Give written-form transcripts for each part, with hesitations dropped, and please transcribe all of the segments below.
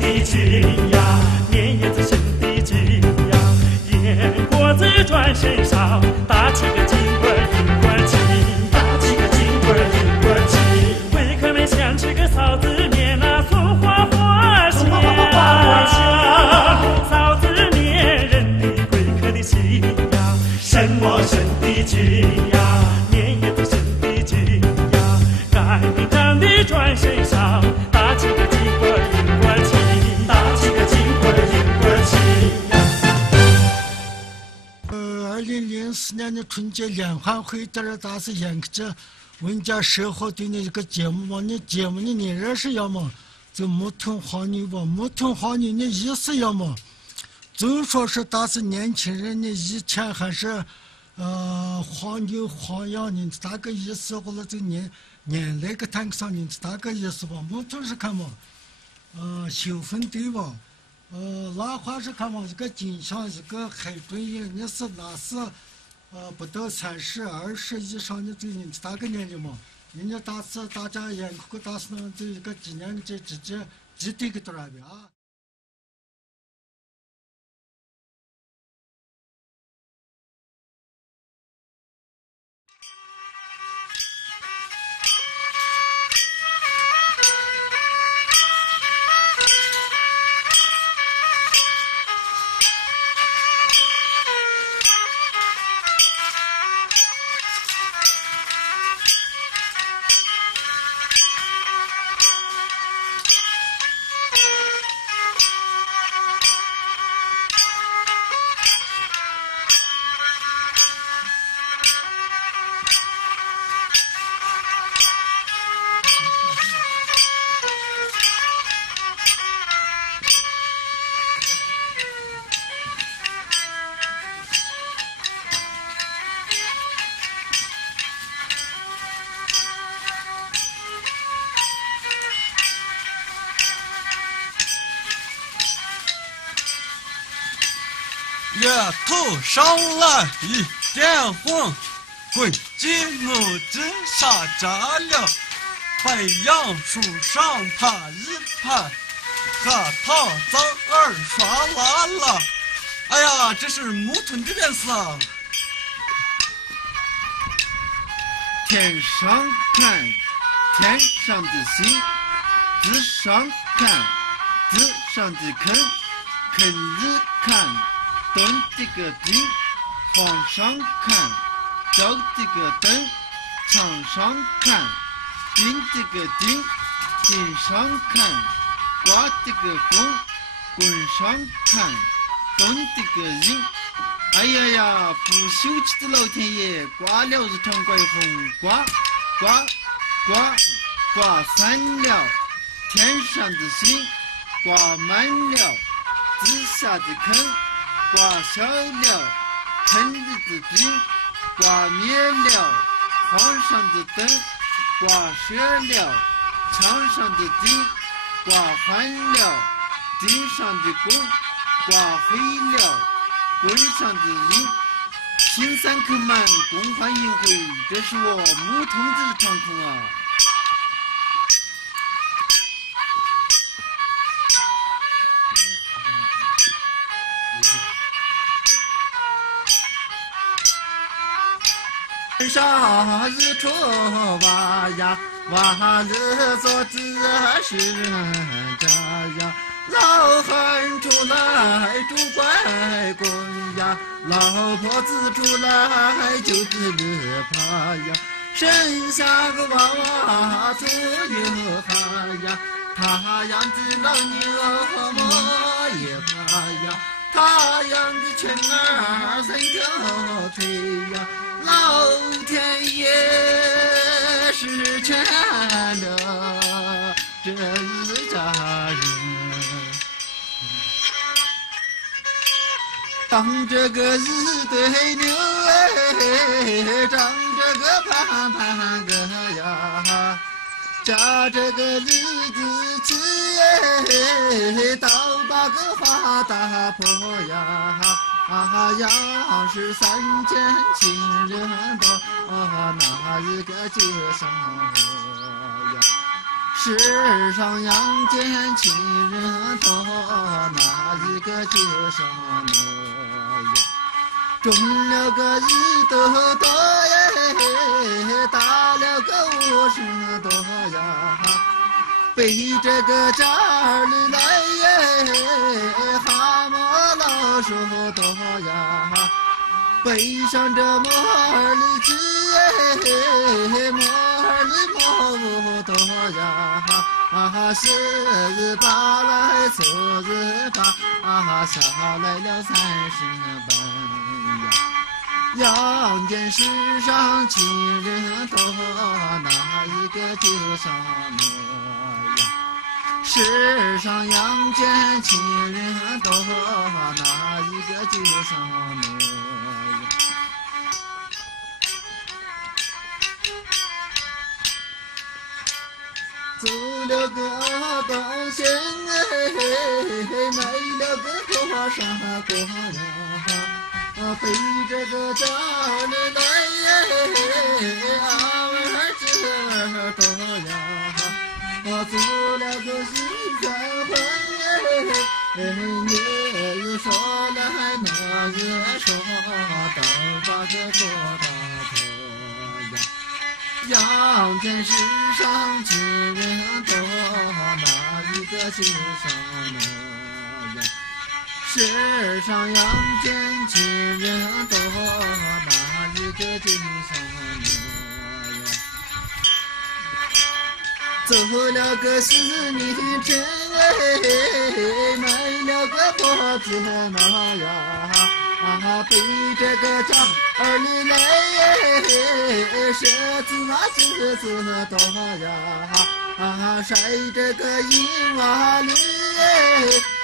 的景呀，年叶子生的景呀，燕国子转身上，打起个金棍银棍起，打起个金棍银棍起，贵客们想吃个臊子面呐，松花花香，臊子面人的贵客的心呀，什么生的景呀，年叶子生的景呀，干兵长的转身上，打起个金棍银棍起，打起个金棍银棍起。2004年的春节联欢会在这大是演这文家社会的那个节目嘛，那节目你认识要么？这木桶花女吧，木桶花女的意思要么？就说是大是年轻人的以前还是花女花样的，大概意思或者这年那个谈上的大概意思吧。木桶是看嘛，修坟地吧。那话是看嘛，这个金像一个海豚音，那是不到30、20以上的这人大概年龄嘛，人家大家眼哭大是呢，这一个几年的这直接记得个多少遍啊？月头上来一点红，滚进木子下扎了，白杨树上爬一盘，核桃枣儿刷辣了。哎呀，这是木屯这边是啊。天上看，天上的星；地上看，地上的坑；坑里看，东的个顶；皇上看，照的个灯；墙上看，钉的个钉；钉上看，挂的个弓；弓上看，动的个影。哎呀呀，不休气的老天爷，刮了日长怪风，刮刮刮刮散了天上的星，刮满了地下的坑，刮小了坑里的钉，刮灭了皇上的灯，刮折了墙上的钉，刮翻了钉上的弓，刮毁了棍上的印。新三口满共欢迎会，这是我木童子的长空啊！啥日出娃呀，娃日做子是人家呀。老汉出来拄拐棍呀，老婆子出来就自爬呀。生下个娃娃左右哈呀，他养的老牛磨也爬呀，他养的犬儿三条腿呀。老天爷是全了这一家人。当这个一对牛哎，长这个盘盘个呀，扎这个李子起哎，倒把个花大婆呀，要是3000情人到，哪一个接上我呀？世上阳间亲人多，哪一个就像我呀？种了个一斗多耶，打了个50多呀，背这个家儿里来耶，蛤蟆老鼠多呀，背上这磨儿里去耶，磨儿里磨多呀，10把来4把，下来了30本呀。阳间世上亲人多，哪一个就像我呀？世上阳间亲人多，哪一个就像我呀？走了个东西买了个多少锅呀，背着个家里来耶，儿子多呀，做了个新干婚耶，你说来那也说，当把个多大头呀。阳间世上亲人多，哪一个就像我呀？世上阳间亲人多，哪一个就像我呀？走了个4年针买了个婆子妈呀，背着个家儿里来舌子子多呀，晒这个银瓦绿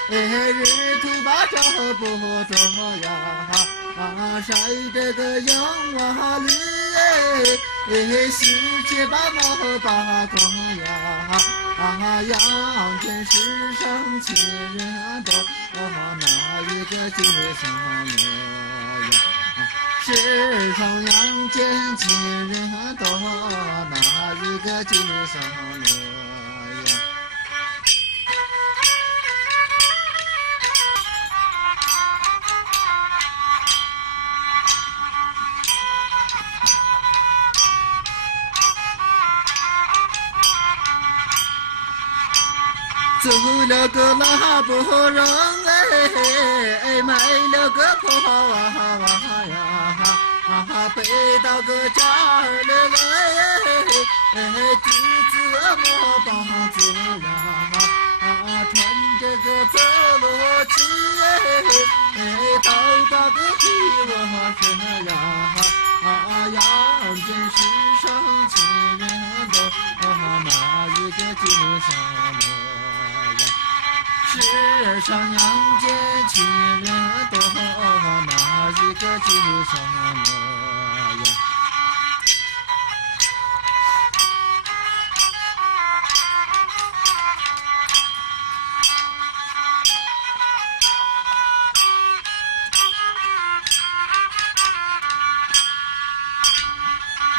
日头把照不着呀，晒这个银瓦绿17、8毛8光呀，阳间世上亲人多，哪一个就像我呀？世上阳间亲人多，哪一个就像我呀？走了个拉布人买了个破娃呀，背到个家儿里来橘子摸棒子呀，穿着个走路去到达个皮窝身呀，阳间世上亲人多，哪一个就像我？世上阳间亲人多，哪一个就像我呀？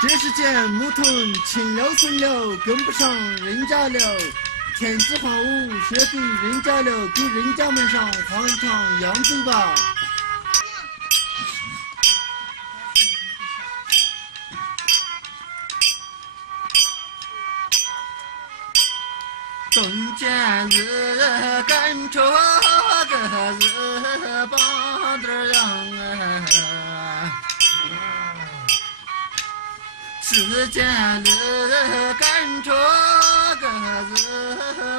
这世间木头轻了松了，跟不上人家了。天子皇武说给人家了，给人家们上皇上扬州吧。东间日赶着个日把的样时间日赶着个日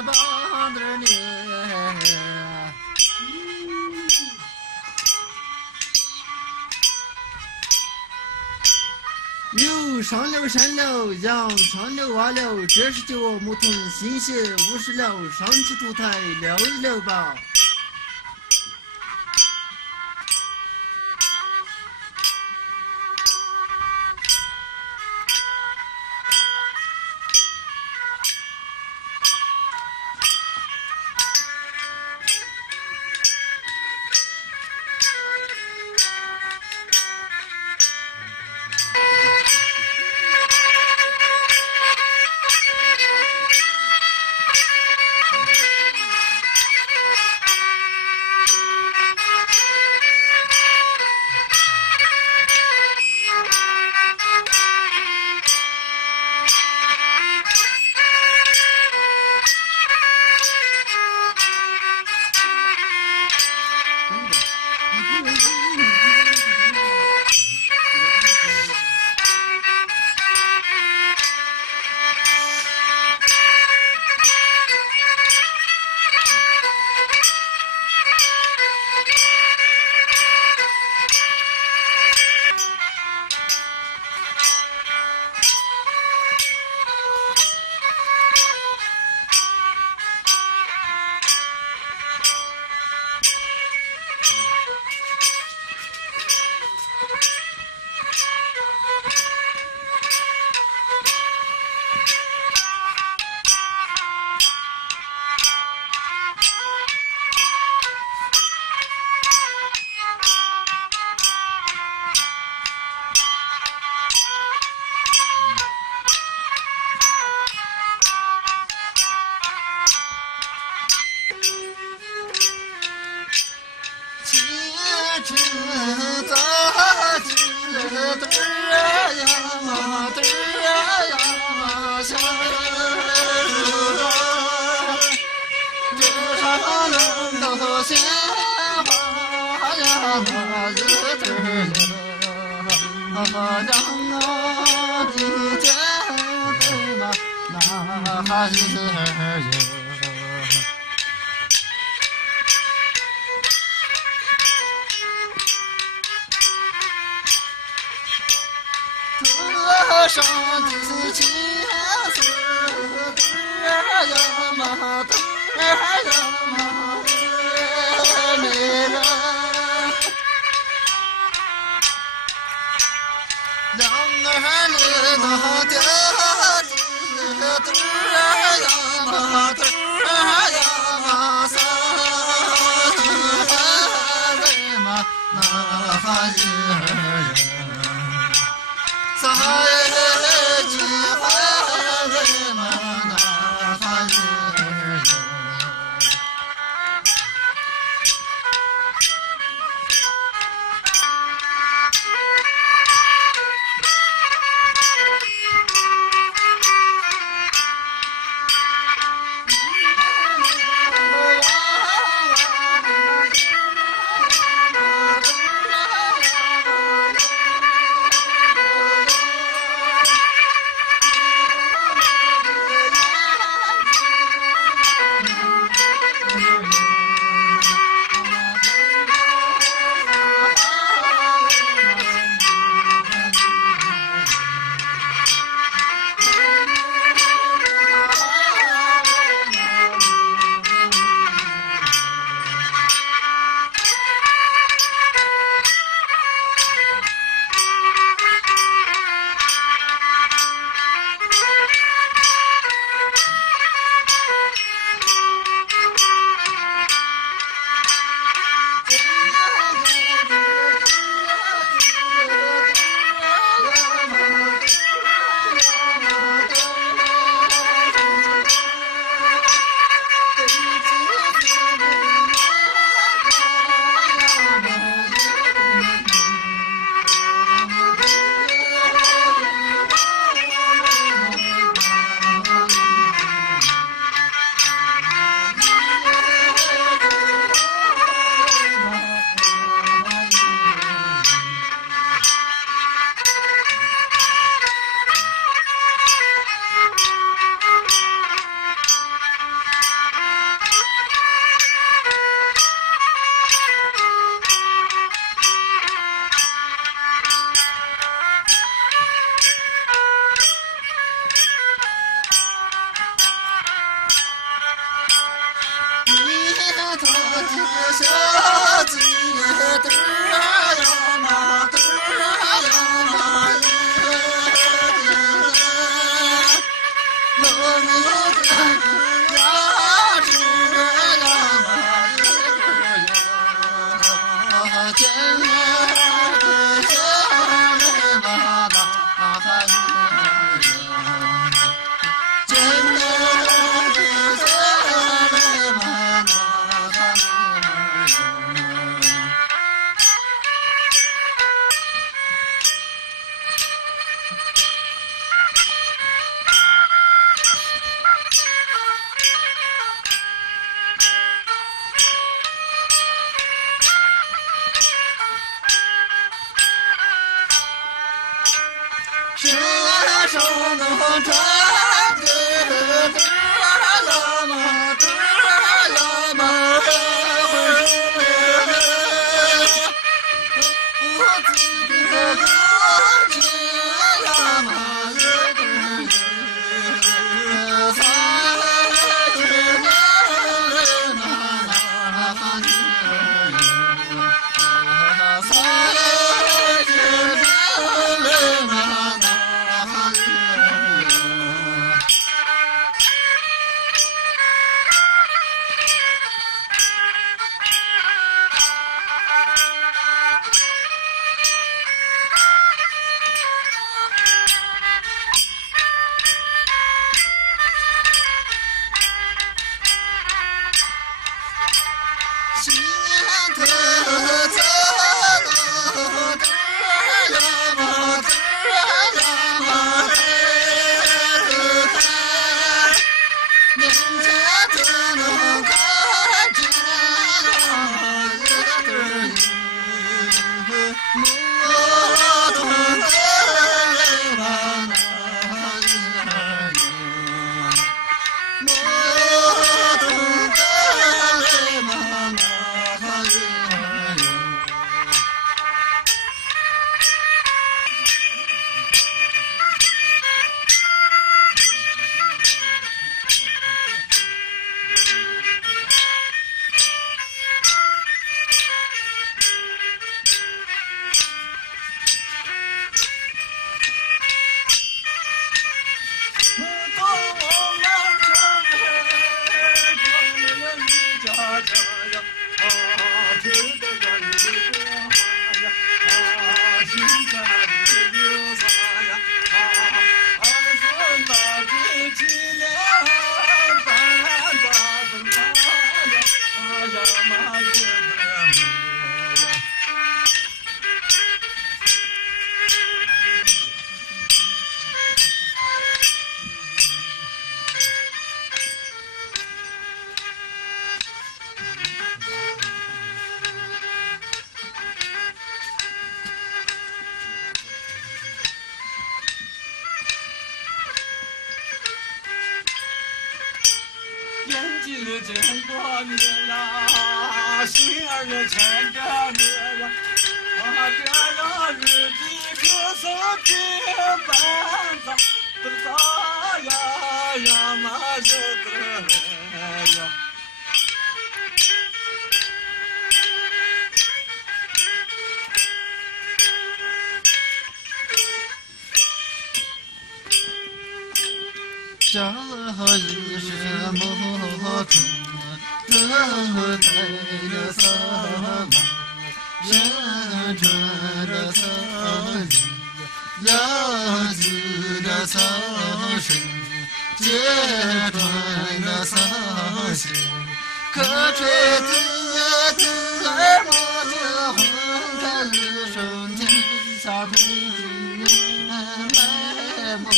把的呢牛上了山了，羊上了洼了，这是叫我木头新鲜50了，上去土台聊一聊吧。上的情丝呀嘛呀嘛美人，两儿你那爹子呀嘛三人嘛那哈日。心头走路的呀嘛子呀嘛子，人家都能看见呀日子，我懂得嘛那日子。我懂得嘛那日子。眼睛也见过你呀，心儿也牵着你呀，这样日子可算变半咋不咋呀嘛日子呀。夏日是木头，等待的什么？人穿的草衣，鸭子的草绳，街穿的草鞋，可吹子儿摸着红着日升天下推进来木头。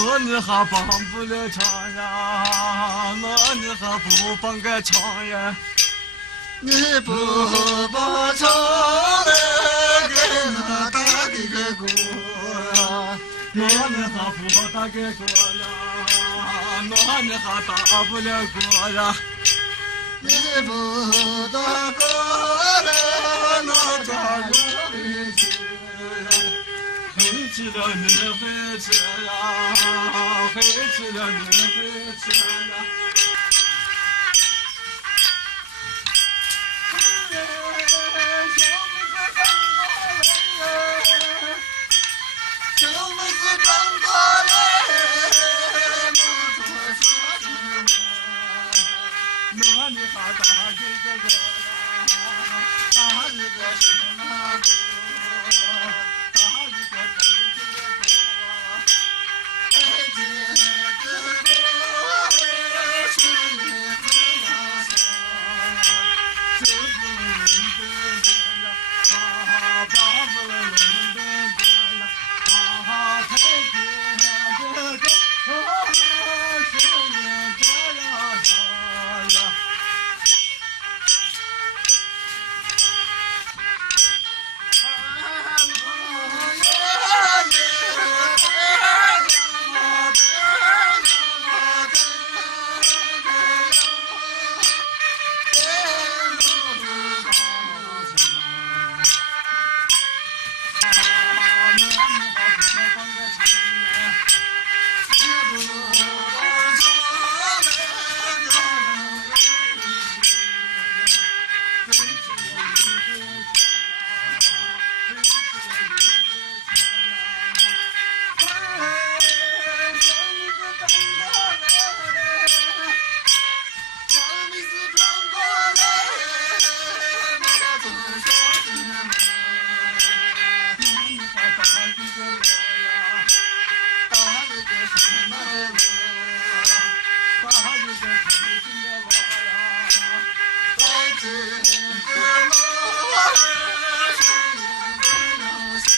我你还帮不了场呀，我你还不帮个场呀？你不帮场了，给那打的个鼓呀！我你还不打个鼓呀，我你还打不了鼓呀？你不打鼓了，那家有回去呀？回去了你回去呀，回去了你回去呀。小妹子转过来，木头说什么？那你还打这个歌呀？打这个什么鼓？打这个北京的歌。北京的鼓是子呀响，这不能的呀，爸不能的呀，太平的歌，是你这样唱呀。你话打这个我呀，打这个什么我？打这个什么我呀？打这个我是一个有心，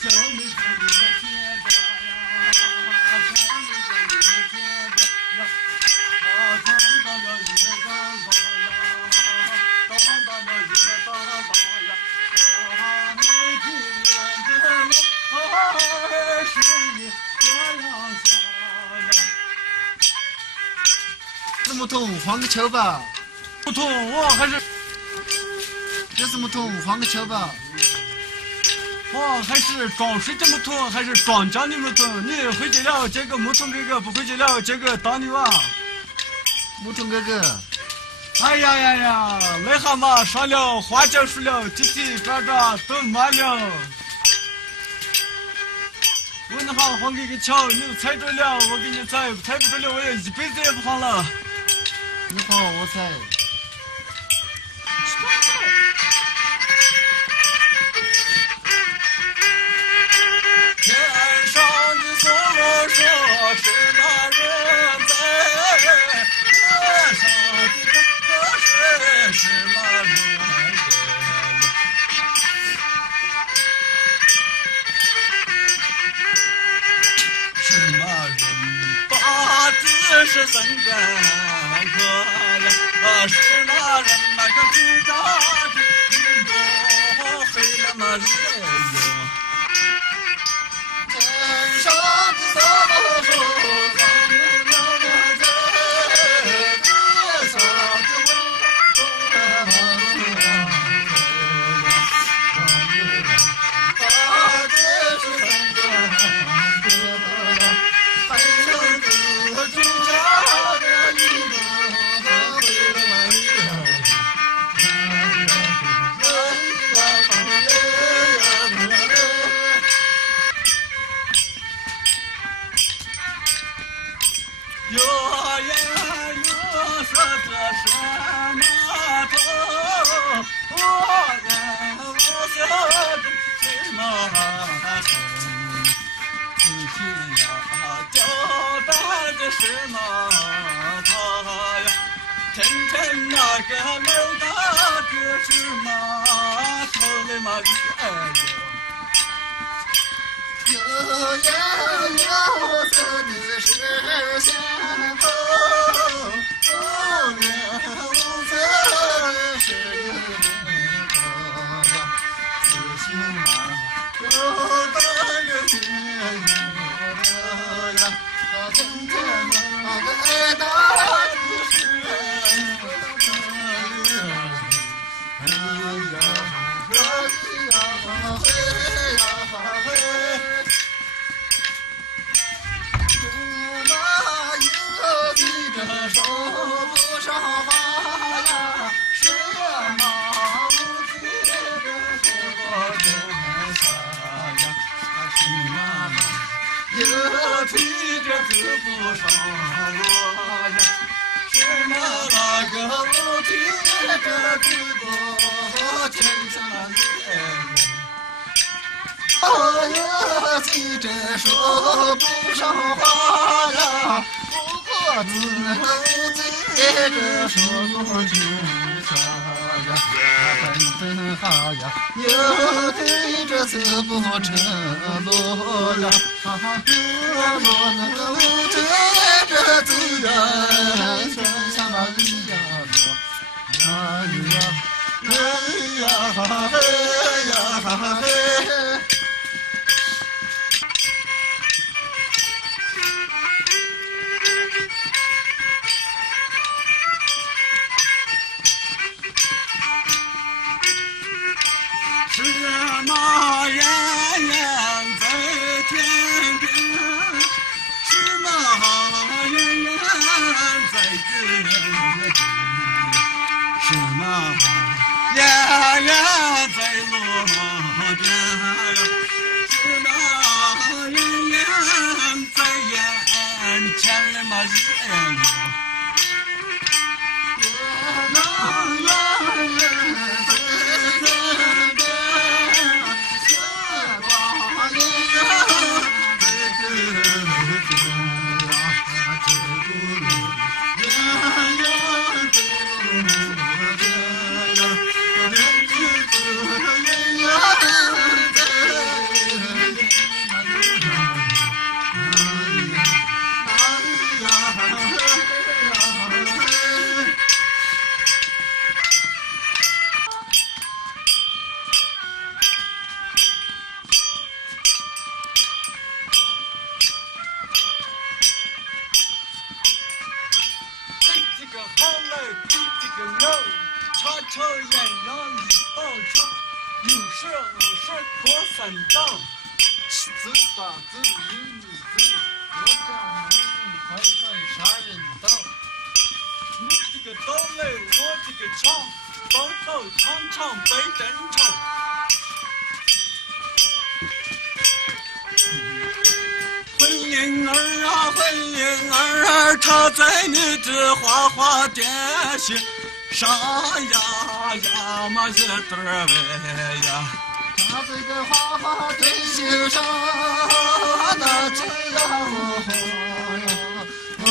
小妹子你贴着呀，小妹子你贴着呀，看到了一个大呀，看到了一个大呀。没听见的我是一个样子呀。这么痛，换个球吧。不痛，我还是这这么痛，换个球吧。我还是装水这么痛，还是装家那么痛？你回去了，这个木桶哥哥不回去了，这个打你哇！木桶哥哥。哎呀呀呀！癞蛤蟆上了花椒树了，叽叽喳喳都满了。我那行还给个桥，你都猜着了，我给你猜，猜不着了，我也一辈子也不行了。你晃我猜。天上的梭罗说是那人在，天上的河水是那人是那人把子是三根河呀，是那人那个最大的人多黑了那人呀。天上的梭罗说咱们两个在，天上的大的是三个还有个最大的一个回来了。有言有说这什么头，我言我说这什么头，仔细呀交代这什么头呀，真正那个老大这什么头的嘛哎呦。有言有色的是相头，有言无色的是人头呀。仔细嘛，有的个心有的呀，真正那个爱大的是人头呀。哎呀，嘿呀嘿呀嘿。这手不上花呀，是马无蹄这说天下呀，是马有蹄这子不上我呀，是那个无蹄这子不天下人。有蹄这说不上花呀。我只能接着说过天下呀，真好呀，有对着字不成落呀，我能够对着字呀，天下那人呀多，哎呀，嘿呀嘿呀嘿。是马人人在天边，是马人人在地边，是马人人在路边，是马人人在眼前的马人呀。50拖三丈，走吧走，有你走，我干男人快快杀人刀。你这个刀嘞，我这个枪，刀刀长长白真长。回灵儿啊，回灵儿，他在你这花花店写啥呀呀嘛是对喂呀。他这个花花店写上那只要我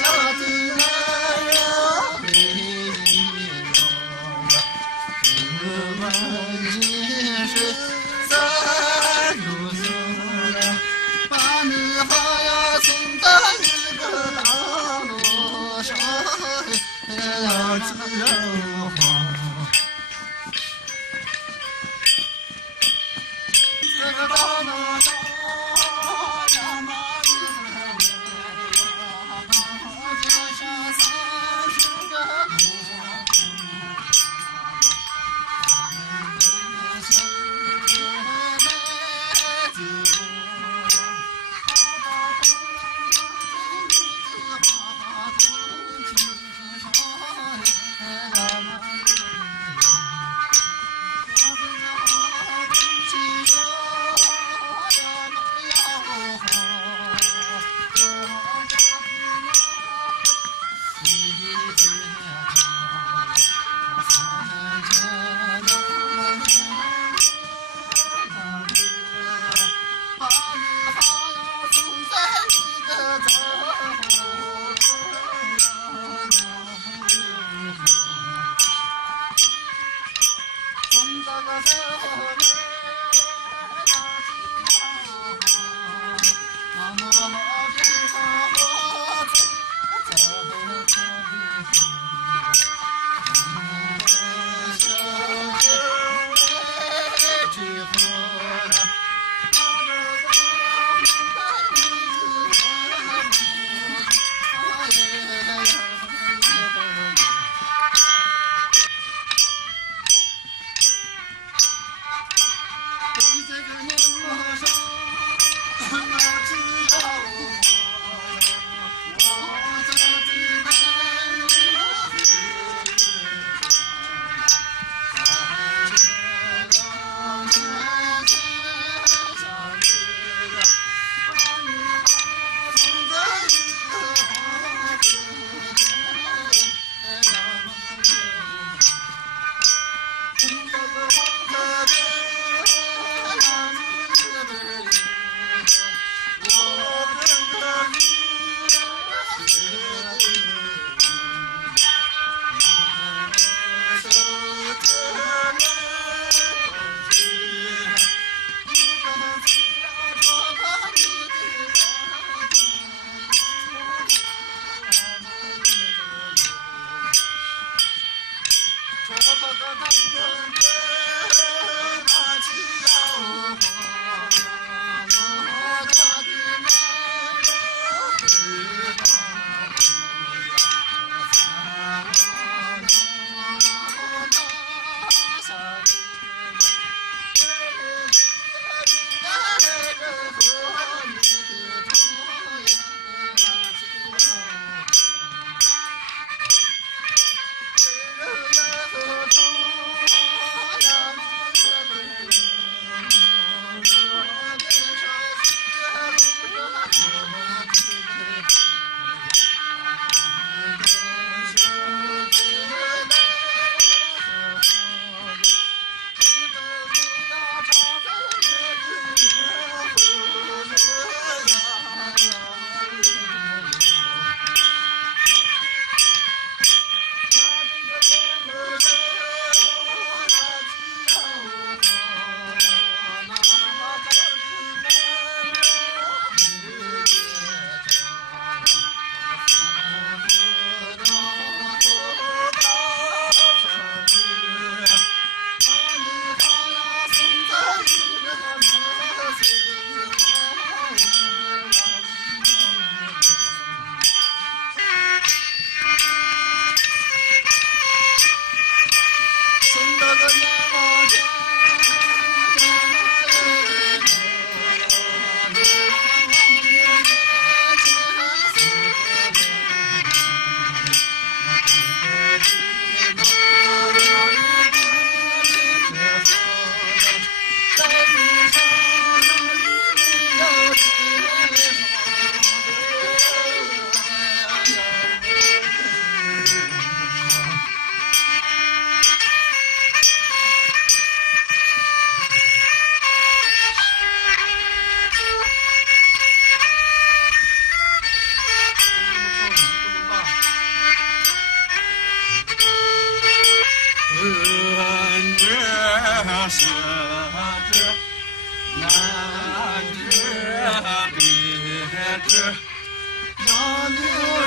家的男人我们也是三路走了，把你好呀送到一个大路上，要自由花。这个大路上呀嘛一个就像30个路。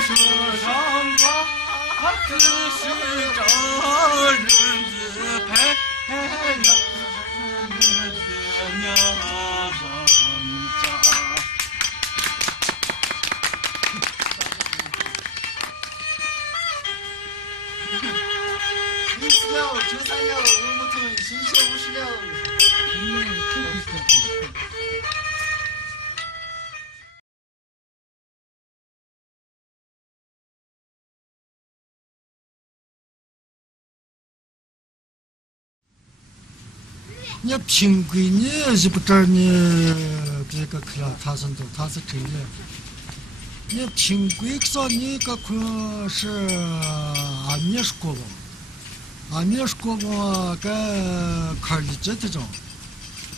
说上话，只是找日子陪呀，日子娘家。54了，93了，我们同新鲜50了。你平贵你是不这儿你这个去了，他是都他是真的。你平贵说你个可是俺没说过，俺没说过个考虑这种。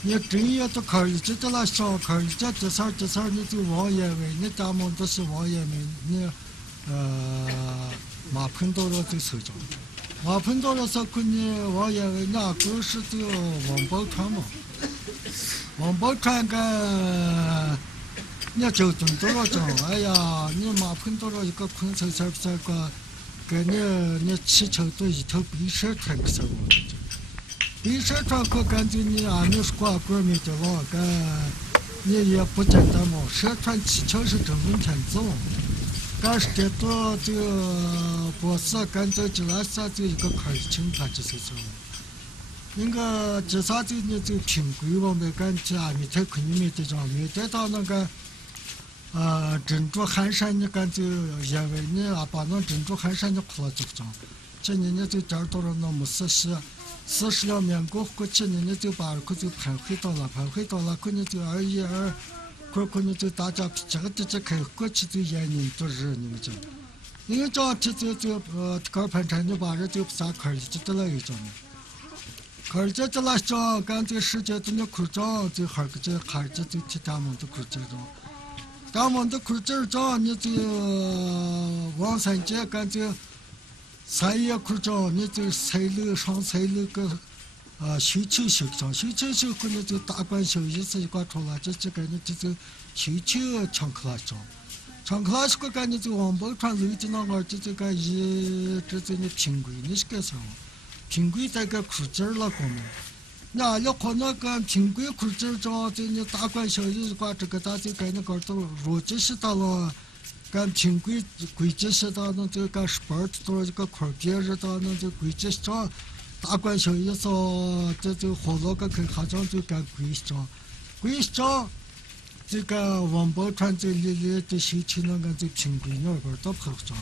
你真要都考虑这的了，小考虑这事儿你就王爷为你家门都是王爷为你马碰到了就受着。我碰到了说，可能我以为那个是这个王宝钏嘛，王宝钏个，你就懂得了讲，哎呀，你妈碰到了一个昆虫啥个，跟你气球都一头白蛇穿个什么？白蛇穿可感觉你俺们是挂棍没得了，个你也不简单嘛，蛇穿气球是真文天子。但是这多这个博士干这这来啥这一个考虑清他就是说，那个这啥子你这评估我们干这啊，没太肯定没得着，没得到那个珍珠寒山你干就因为你啊把那珍珠寒山你哭了就着，今年你就这儿到了那么40了民国过去年你就把可就盘回到了，可能就212。可能就大家这开过去就1年多日你们讲，因为这高盘山就把人就啥考虑这了一种，考虑这了讲，干这世界都那苦长，就还个这孩子就替他们的苦这种，他们的苦这种，你这王三姐干这3月苦长，你这3楼上3楼个。修可能就大官修一次一挂出来，这个呢修抢克拉上，抢克拉是个干呢就王宝钏楼的那个这个这呢平贵你是个啥？平贵在个苦劲儿了过没？那要可能个平贵苦劲儿上，这呢大官修一挂这个大就干那个都逻辑是到了，干平贵规矩是到那就干18多一个块别日到那就规矩上。大官小一说，这就活络个好像就干归章，这个王宝钏这里的修起那个就平贵那边都跑上。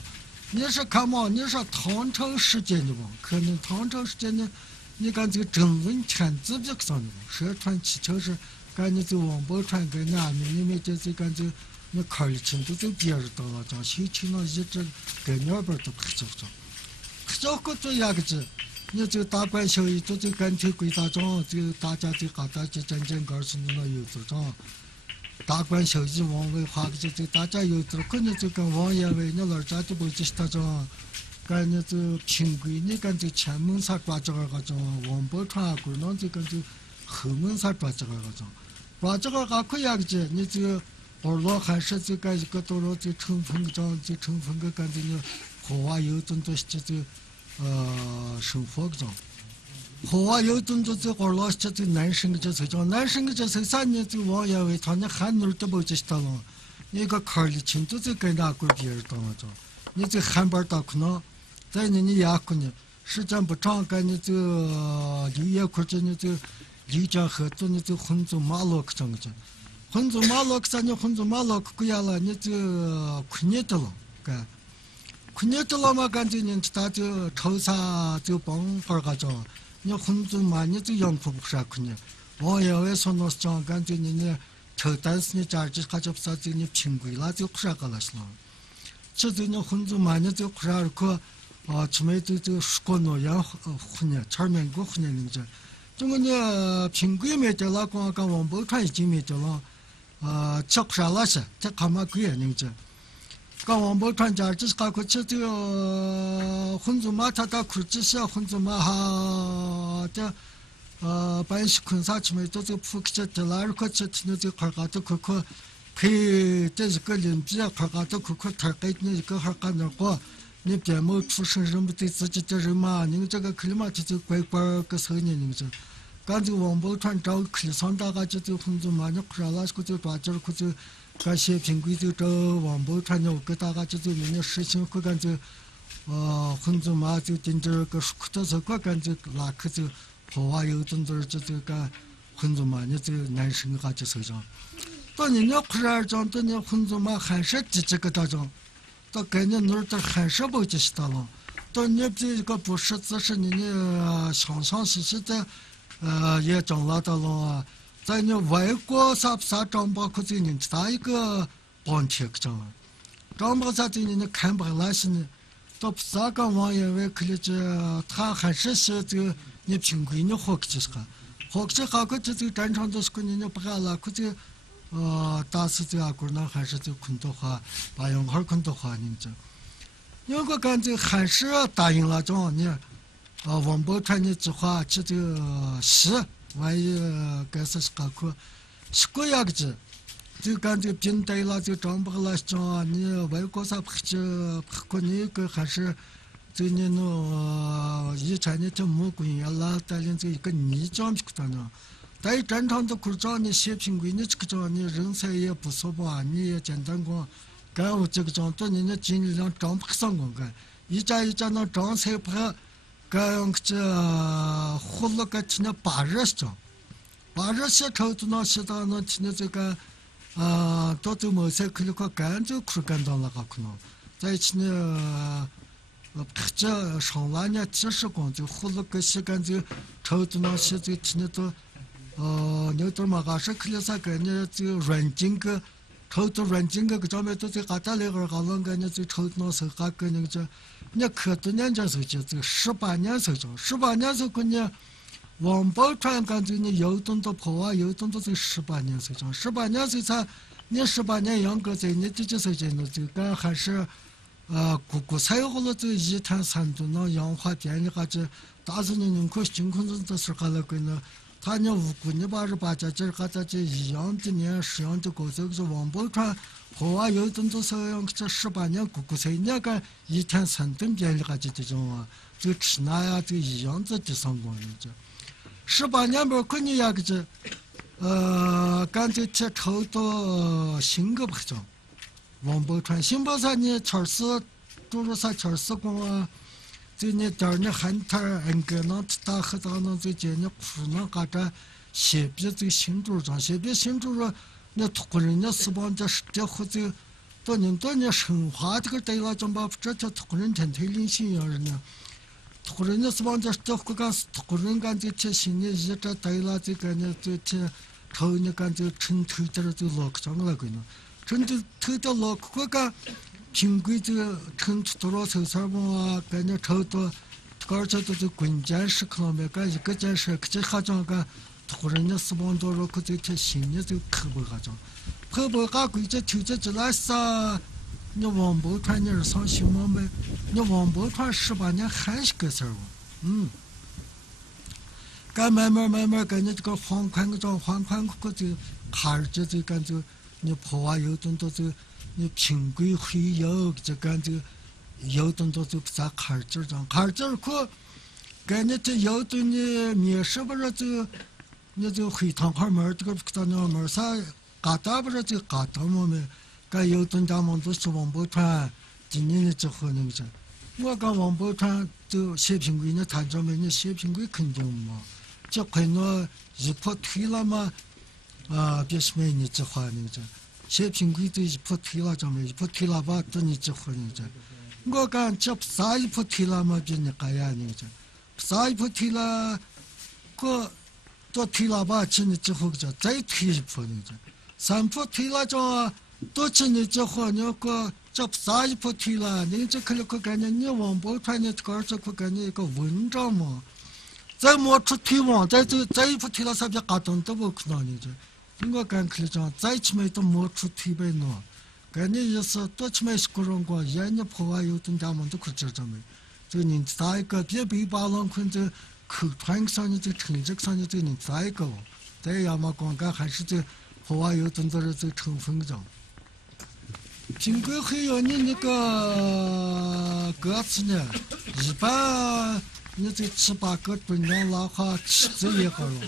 你是看嘛？你说唐朝时间的吧？可能唐朝时间呢，你看这个正文天子这个上的吧？蛇传气球是，干你这王宝钏跟俺们因为这干这那考虑清楚，就别人到了讲修起那一直跟那边都可着着，可着个这样个子。你这大官小一都干脆归大庄，就大家就哈达就真告诉你那有主张。大官小一王维华就大家有主，可能就跟王爷为你老家就不就是大庄，干你就平贵，你干就前门啥抓这个种，王宝钏姑娘就干就后门啥抓这个种，抓这个还可以个子，你就二老还是就干一个多少就成分个种，就成分个干就你火啊油种都是就。生活个种，后啊有种就这二老这男生个这种，男生个这3年就王爷为他那汉女都不知道了，你个考虑清楚就跟哪个别人到了着，你这汉班到可能，在你牙口呢，时间不长，干你这6月块这你这离家合作你这混走马路个种个，混走马路个啥你混走马路个呀了，你这困难的了，干。困难的了嘛，感觉你他就抽啥就帮法个种，你混子嘛，你就养苦不啥困难。我也会说那是讲，感觉你抽单是你家这他就不啥就你平贵了就不啥个了是了。这就你混子嘛，你就不啥个出门就过那样混呢，前面过混呢那个。这个呢平贵没得了，光王宝钏已经没得了，吃不啥了些，这干嘛贵啊那个。刚王宝钏家这是搞过去这个混子嘛，他到苦这些混子嘛哈的办事困啥去没都这铺去的了，过去听那这块儿都可陪这一个邻居快搞到苦他给你一个还干点活，你别没出生人不对自己的人嘛，你这个克里马就乖乖个时候你这。刚才王宝钏找克里桑大家就混着嘛，你可拉是个就抓紧可就，干些苹果就找王宝钏呢，给大家就明年事情会干就，混着嘛就盯着个树的时候干就拉克就，破坏有种子就干混着嘛，你就男生哈就手上，到你那可是讲到你混着嘛还是这个大种，到概念那儿的还是不就是的了，到你这个不是只是你想象是的。也长了的了，在你外国啥长吧，可是你咋一个问题个长，长吧啥子你看不来是呢？到不啥个网页外可能这他还是这你苹果你好就是个，好就是好个这战场都是个你不干了，可是打死这阿哥那还是就困的话，把用号困的话你这，如果干这还是答应了种你。王宝钏的计划，这是万一该是搞个，是个样子，就干这平台了，就长不了讲，你外国啥不过那个还是，就你那以前的这木棍呀啦，带领这一个泥浆去的呢，在战场的苦长，你写苹果，你这个长，你人才也不错吧？你也简单讲，干我这个长，多年的精力量长不上光干，一家那长才不。刚这活了个天天8日上，8日些抽子那些到那天天这个到这某些可能快干就苦干到了个可能，在一起呢这上来呢70光就活了个些干就抽子那些这天天都牛头嘛还是可能啥个呢就软筋个抽子软筋个上面都在嘎达里个嘎啷个呢就抽子那时候还个那个这。你可多年前时候就18年时候，18年时候过年，王宝钏干脆你有动作破坏，有动作就18年时候，18年时候才，你18年养个在你这时间呢，就干还是，谷菜好了就1碳3度那氧化电的话就，大是你可辛苦的时候了个呢，他你无辜你把这还在这一样的年10样的过这个是王宝钏。破坏有动作时候，这18年谷菜，你看1天3顿便宜还这种啊，这吃那呀，这一样子的上光这，18年不可你呀个这，干脆去抽到新个不中，王宝钏新宝啥你24，诸如啥24光啊，这你点你汉台个那大河大那这些你苦那嘎达，写别这新主张，写别新主张。那土人家是帮这或者多年生活这个对了，怎么这土人成推领性样人呢？土人家是帮这或干土人干这些新的一这对了，这个呢这头呢干这成推的就落上了个呢，成推的落或干苹果这成多少头啥么啊？干那抽到，而且都是关键时刻了没干一个件事，这还讲干。土人家死亡多少可这些新的就刻薄哈种，刻薄哈规这抽这来啥？你王宝钏你是上新闻没？你王宝钏18年还是个事儿干慢慢干你这个黄宽个种黄宽个就卡着就干就你破坏有动作就你苹果会有就干就有动作就在卡着种卡着可干你这有对你面试不是就。你就回堂号门这个到那门啥，嘎达不是就嘎达么没，该有顿家们都是王宝钏今年的之后那个啥，我跟王宝钏就写苹果你谈着没？你写苹果肯定嘛，这块那一破推了嘛，别是没你这话那个写苹果都一破推了，怎么一破推了吧？都你这话那个我讲这啥一破推了嘛？别你干呀那个啥一破推了，个。多推了吧，去你之后就再推一步那个，3步推了就多去你之后，你个这啥一步推了，你这可能可感觉你王宝钏你这个这可感觉一个文章嘛，再没出推网，再一步推了啥别嘎动都不可能你这，我感觉讲再起码都没出推呗喏，感觉意思多起码是个人过，人家破坏有东家们都可知道没，这个人咋一个别被把人困这。口传上的这成绩上的这人再一个，再要么光干还是这后话有等到了这成分着。苹果还有你那个歌词呢，一般你这7、8个中间拉话起这一个了，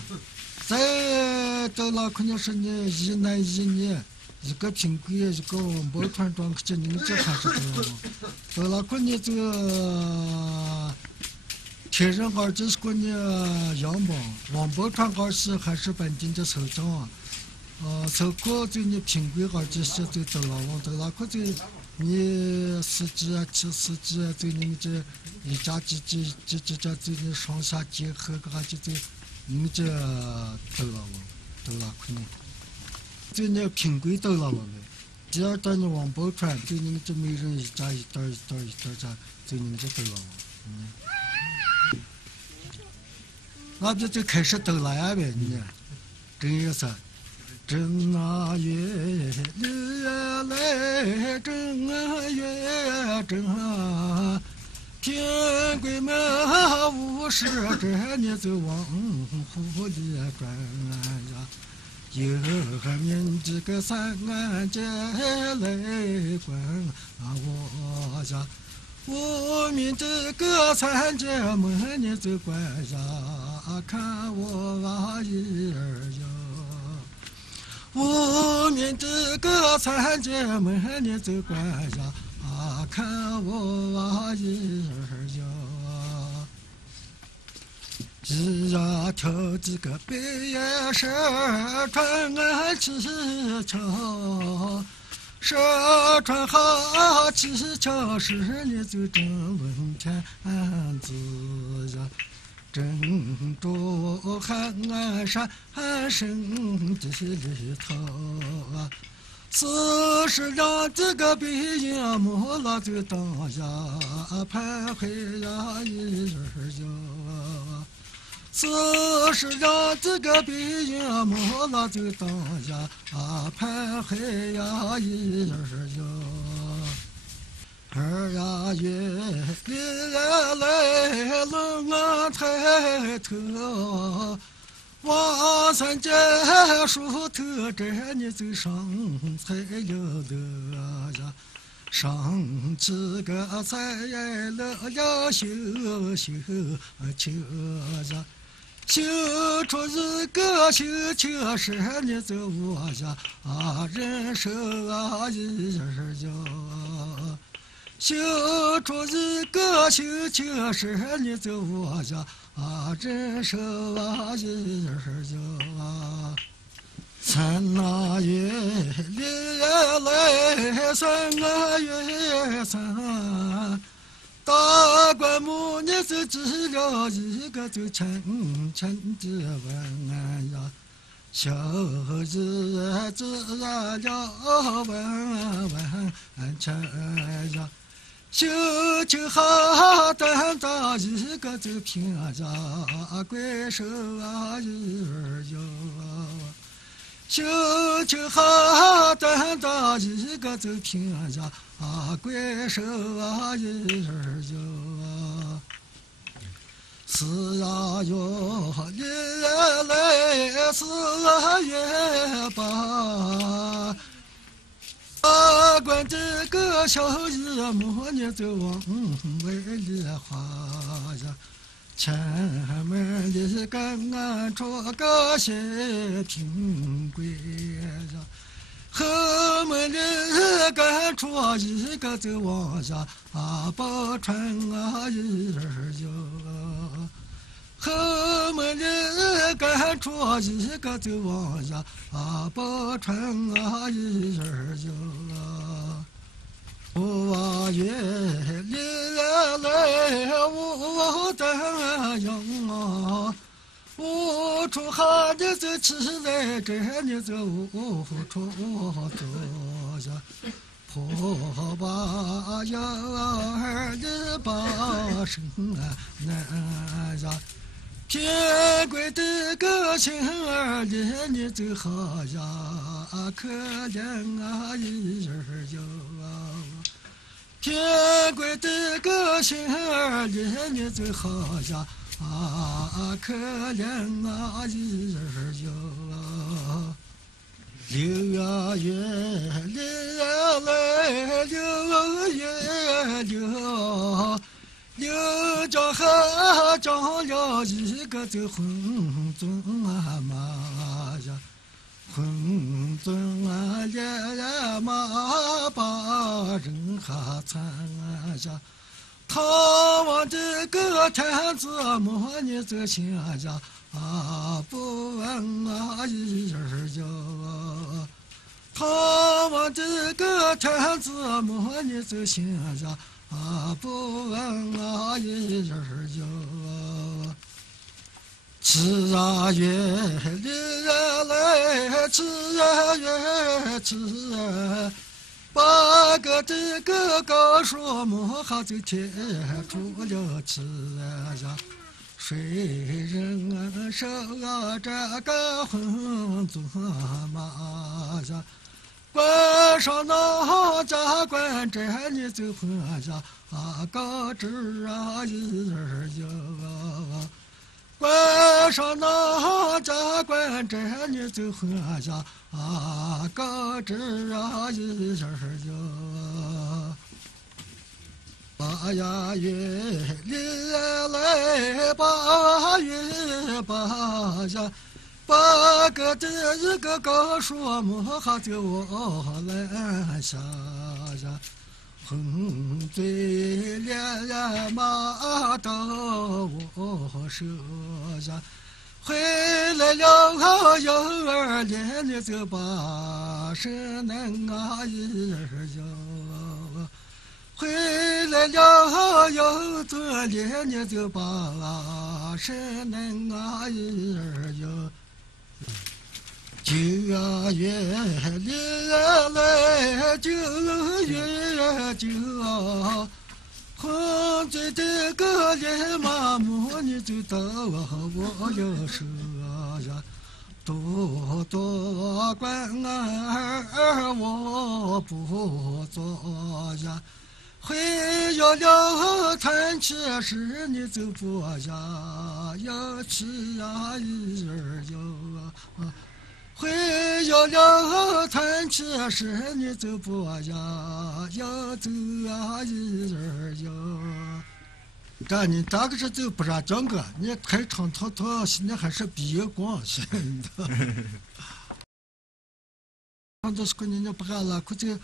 再到那肯定是你一男一女，一个苹果一个王宝钏装个这你这还是这样。到那个你这个天人儿就是个你羊毛，王宝钏儿是还是本地的首长啊。走过这你苹果儿这些就走了，往走那个就你司机啊、骑司机啊，就你这一家几家就你上下结合个就你这走了往走那可能，就你苹果走了往的，第二单你王宝钏，就你这每人一家家，就你这走了往，那不就开始走了呀呗你，真有啥？正啊月日来，正啊月正啊，天鬼门无事，这你就往湖里转呀。有面这个三岸街来管我家，我面这个三街门你就管呀，看我娃一儿呀。我面这个三姐门你走关呀，看我娃一儿呀，一呀跳几个白叶石，穿俺七桥，石穿好七桥时，你就正问天子呀。正着汉山生地里头啊，40这个北洋木拉就当呀，盘回呀一人呀，40这个北洋木拉就当呀，盘回呀一人呀。二呀月里来龙啊抬头，望三姐梳头，这你就上菜了的呀，上几个菜了呀修秋呀，修出一个修秋时，你就我呀人手一人呀。修出一个修秋时，你就我家人手一人呀。3个月里来3个月3，大官母你就织了一个就千的文呀。小日子要文钱呀。修秋好等到一个就平呀，怪兽一人呀。修秋好等到一个就平呀，怪兽一人呀。4月来4月8。大官这个小日母你就往外里花呀，前门里刚俺出个些苹果呀，后门里刚出一个就往下宝钏一人呀。后门里赶出一个就往下宝钏一人呀。5月里来我等阳啊，我出哈你就起来，这你就出坐下。婆把呀儿的把声难呀。天归的个心儿里，你就好呀，可怜一人呀。天归的个心儿里，你就好呀，可怜一人呀。六啊月，六啊来，六月六，六张还长了一个这混沌啊妈呀，混沌啊烈马把人还惨呀。他往这个坛子摸你这心呀，不问一人呀。他往这个坛子摸你这心呀，不问一人呀。吃啊月，里啊来，吃啊月，吃啊。八个这个高树木还在天出了吃呀，谁人手啊这个混沌马呀，关上那家关着你就混呀，高枝啊一人呀，关上那家关着你就混呀。高枝啊一人呀，八呀月里来八月八呀，八个这一个高树木还在我来下呀，红嘴脸呀马到我手呀。回来了幼儿园你就把身能啊一人呀，回来了幼儿园你就把身能啊一人呀。九啊月里来九月九啊。混在这个烈马木你就到我要说呀，多多关儿我不做呀，会要了谈起事你就不呀，要去呀一人哟。会要了谈起事你就不呀，要走啊一人呀。这你这个是就不让讲个，你开场套现在还是毕业光现的。看到是个人家不干了，估计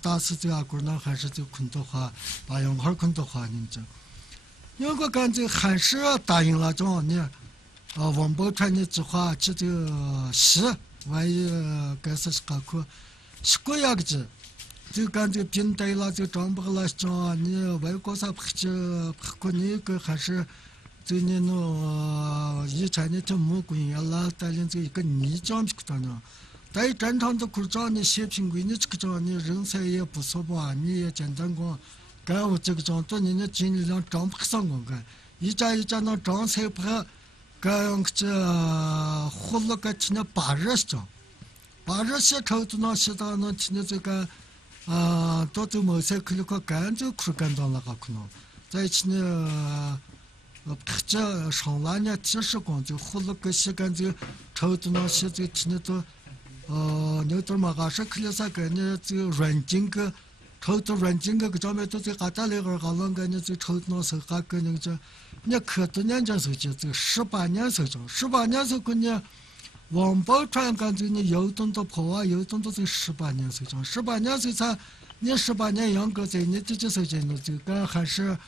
大四这阿姑那还是就困的话，把用号困的话，你这，如果干这还是答应了这呢。王宝钏的计划这个是万一该是个课，是个样个子，就干这平台了，就装不了装，你外国啥不去不过你个还是，就你那以前的这木工业了，带领这一个泥浆皮的呢，但正常的苦装你写评规你这个装你人才也不错吧，你也简单光，干我这个装多年的经历量装不上光干，一家那装才不。刚这活了个今年8日讲，8日写抽子那写到那今年这个到这某些可能个干就苦干到那个可能，在今年这上来年70光就活了个写干就抽子那写这今年都那点嘛还是可能啥个呢这软件个抽子软件个上面都在还在那个还啷个呢这抽子那时候还跟那个。你可多年前时间，这18年时间，18年时候呢，王宝钏干这你游动到跑啊，游动到这18年时间，18年时间，你18年养个在你这些时间呢，这个还是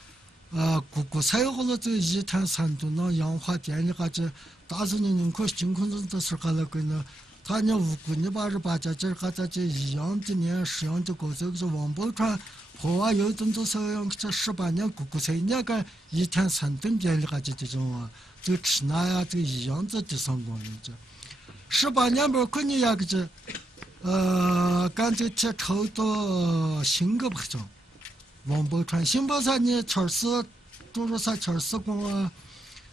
谷菜好了，这1摊3吨那氧化电，你还这大致你可尽可能的时候了个呢，他呢无辜你把这这还在这一样的年10样的过这个是王宝钏。和啊，有种都是用这18年谷菜，你看1天3顿便宜，还这种啊，这吃那呀，这一样子的上光这18年不可能呀个这，干脆贴抽到新个不中，王宝钏新宝啥呢？全是，都是啥全是光啊，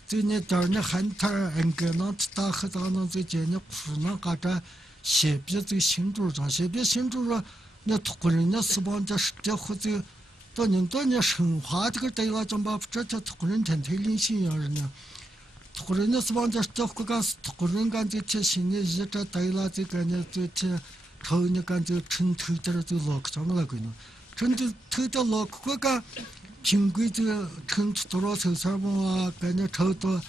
这呢点儿呢汉摊儿，个那大河大那这些呢苦那嘎着，写别这新主张，写别新主张。那突人家是帮这或者多年生活这个对了，怎么这突人天天领新样人呢？突然的是往这这个干突然干这些新的一这对了这个呢这这头呢干这春头的这老个怎么来个呢？春头的老个干平规这春多少头啥么干呢头多，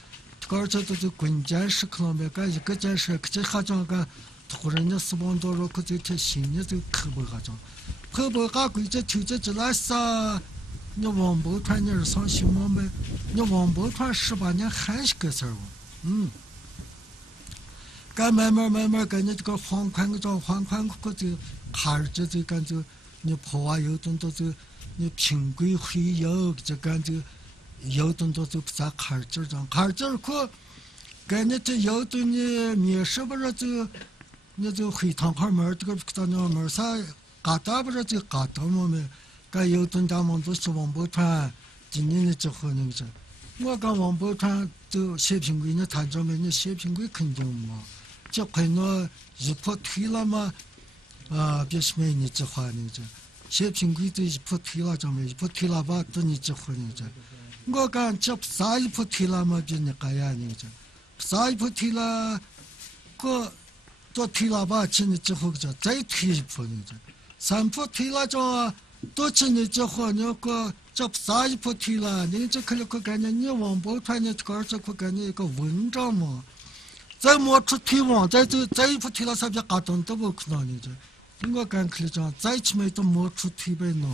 而且这关键时刻了没干一个件事，这还讲干突然的是往多少个这些新的这刻薄还讲，刻薄还规这头这来啥？你王宝钏你是上新闻没？你王宝钏18年还是个事儿哦，干慢慢干你这个黄宽个叫黄宽个就还是这干就你破坏有顿到就你平规会有这干就有顿到就不在还是这样，还是这个干你这有顿你面试不是就你就会堂号门这个咱那门啥嘎达不是就嘎达么没？该有顿大忙都是王宝钏，今年的之后那个是，我讲王宝钏就写评规，你谈着没？你写评规肯定嘛，这块呢一破推了嘛，别是没你这话那个，写评规都一破推了，讲没一破推了吧，都你这话那个，我讲这啥一破推了嘛，别你干呀那个，啥一破推了，个做推了吧，去你之后个再推一破那个，三破推了叫。多吃你这话，你个这啥一破题了？你这可能可感觉你王宝钏你这个这可感觉一个文章嘛，再没出题王，再一破题了，啥别嘎动都不可能你这。我感觉讲，再起码都没出题呗喏。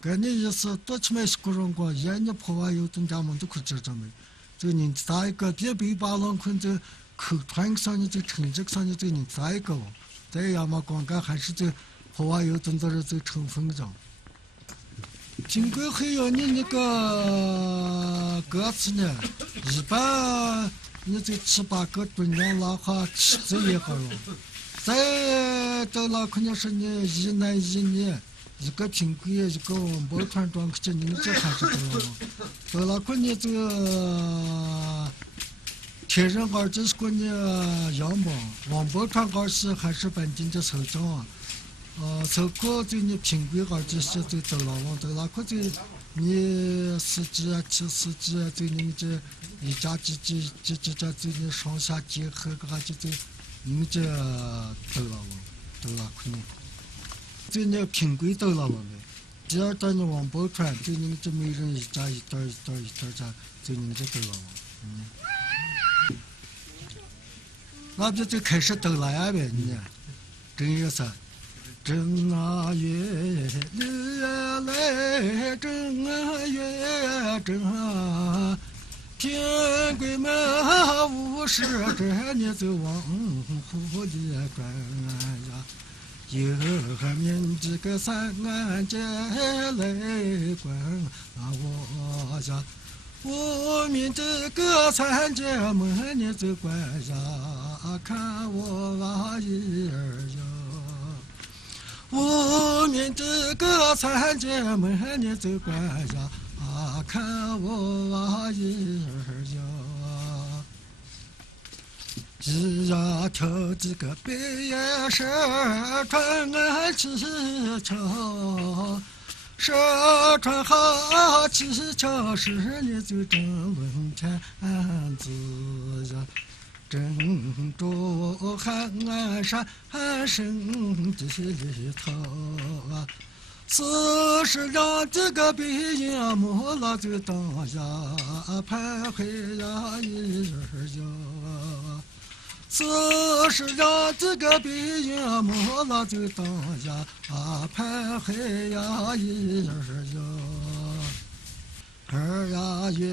感觉意思多起码是个人个，人家破坏有顿家们都可知道没？这人咋一个别被把人困这口传上你这成绩上你这人咋一个？这样嘛，光干还是这破坏有顿到这成分上。经过还有你那个歌词呢，一般你这7、8个中间拉话起字也好了，再到那肯定是你一男一女，一个平规一个王宝钏装，这你这还是对了。到那肯定这个天人儿这是个你样貌，王宝钏儿是还是本地的首长啊。这个就你平规而这些就走了，往走了，可就你司机啊、骑司机啊，就你这一家几家就你上下结合个就你这走了往，走了可能，就你平规走了往的，第二到你王宝钏，就你这每人一家家，就你这走了往，那不就开始走了呀呗？你真有啥？正啊月日啊来，正啊月正啊，天归门无事，这你就往湖里转呀。有面这个三岸街来管我家，我面这个三街门你就管呀，看我娃一儿呀。我面这个三姐妹你走关呀，看我娃一儿呀，一呀跳这个白呀山川俺起桥，山川好起桥是你就正文天子呀。正着海岸山生地里头啊，40让这个北洋木拉就当呀徘徊呀一人呀，40让这个北洋木拉就当呀徘徊呀一人呀。二呀月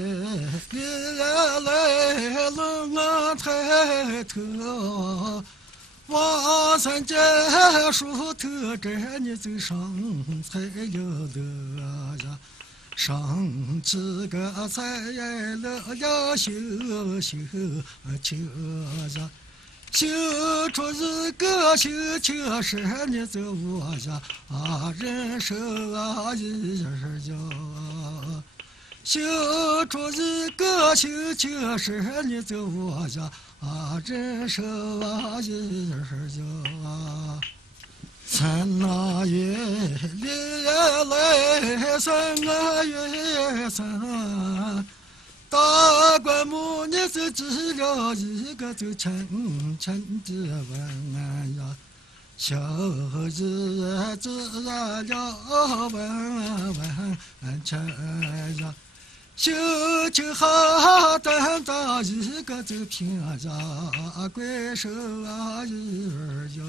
里来龙啊抬头，望山间树头这你就上才有乐呀，上几个菜乐呀修秋呀，修出一个修秋时你就我呀人生啊一人呀。修出一个修秋时你就我呀人生啊一人呀，三那月里来三那月三，大观母你是织了一个就沉沉的文呀，小日子了文沉呀，修就好等到一个就平呀，归手日哟。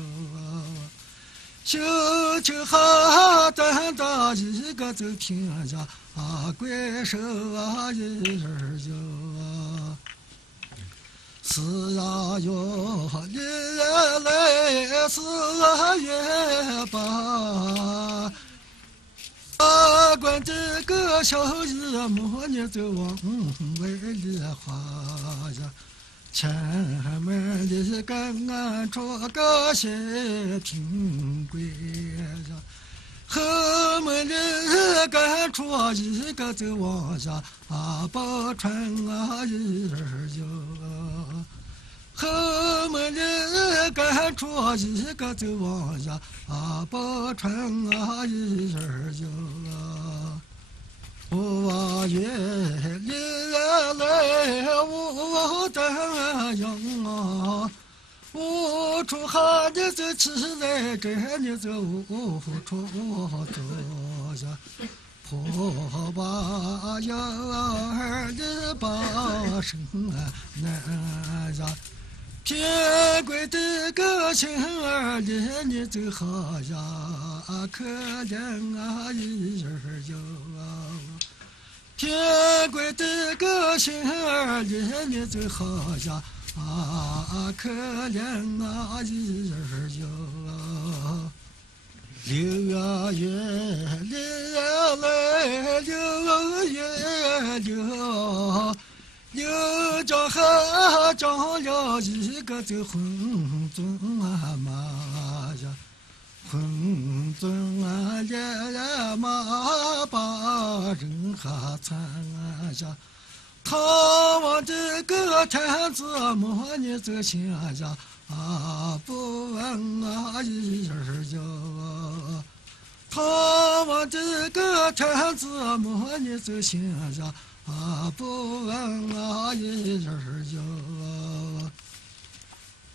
修就好等到一个就平呀，归手日哟。是呀哟，日来是月吧，管这个小日母你就往外里花呀。前门里跟俺着个些平贵呀，后门里跟着一个就往下把船一人游，后门里跟着一个就往下把船一人游。我月里来我等阳，我出哈你就起来，这你就出坐下，破把腰儿的把身难呀，偏贵的个心儿里你就好呀，可怜一人哟。天贵的个心儿里你最好呀，可怜一人哟。6月来6月又叫还叫了一个就混沌马呀。混沌烈马把人哈惨呀，他往这个坛子摸你这心呀，不问一人哟。他往这个坛子摸你这心呀，不问一人哟。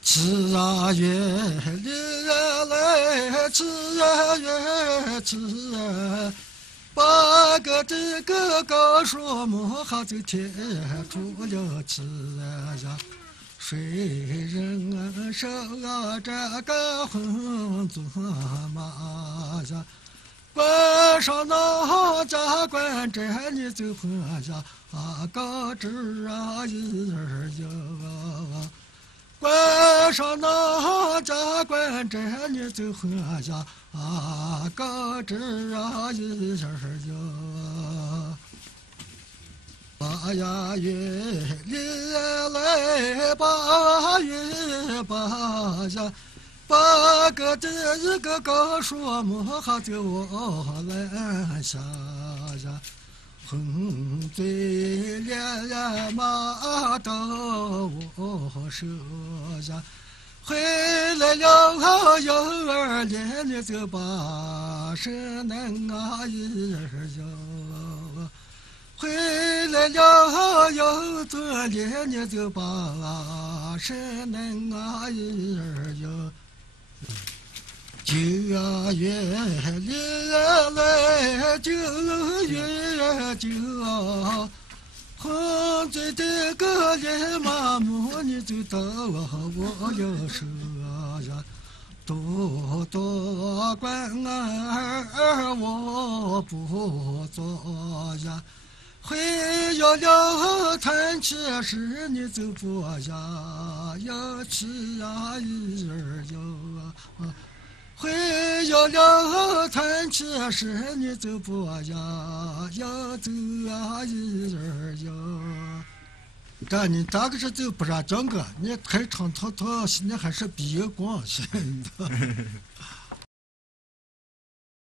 吃月里来吃月吃，把个这个高树木哈就贴出了吃呀，谁人手这个混做马呀，关上那家关这你就混呀，高枝一人哟。关上那家关这你就回家高枝一人哟。8月里来8月8呀，把个这一个高树木哈就我来下呀。混醉了马到我手呀，回来了幼儿连你就把身能一人哟，回来了幼儿连你就把身能一人哟。9月里来9月9，混醉的个人马木你就到我了手呀，多多关儿我不做呀，回要了谈起事你就不呀，要去呀一人哟。回要了谈起事你就不呀，要走一人哟。这你大个是走不上讲个，你太长套套，你还是比较光鲜的。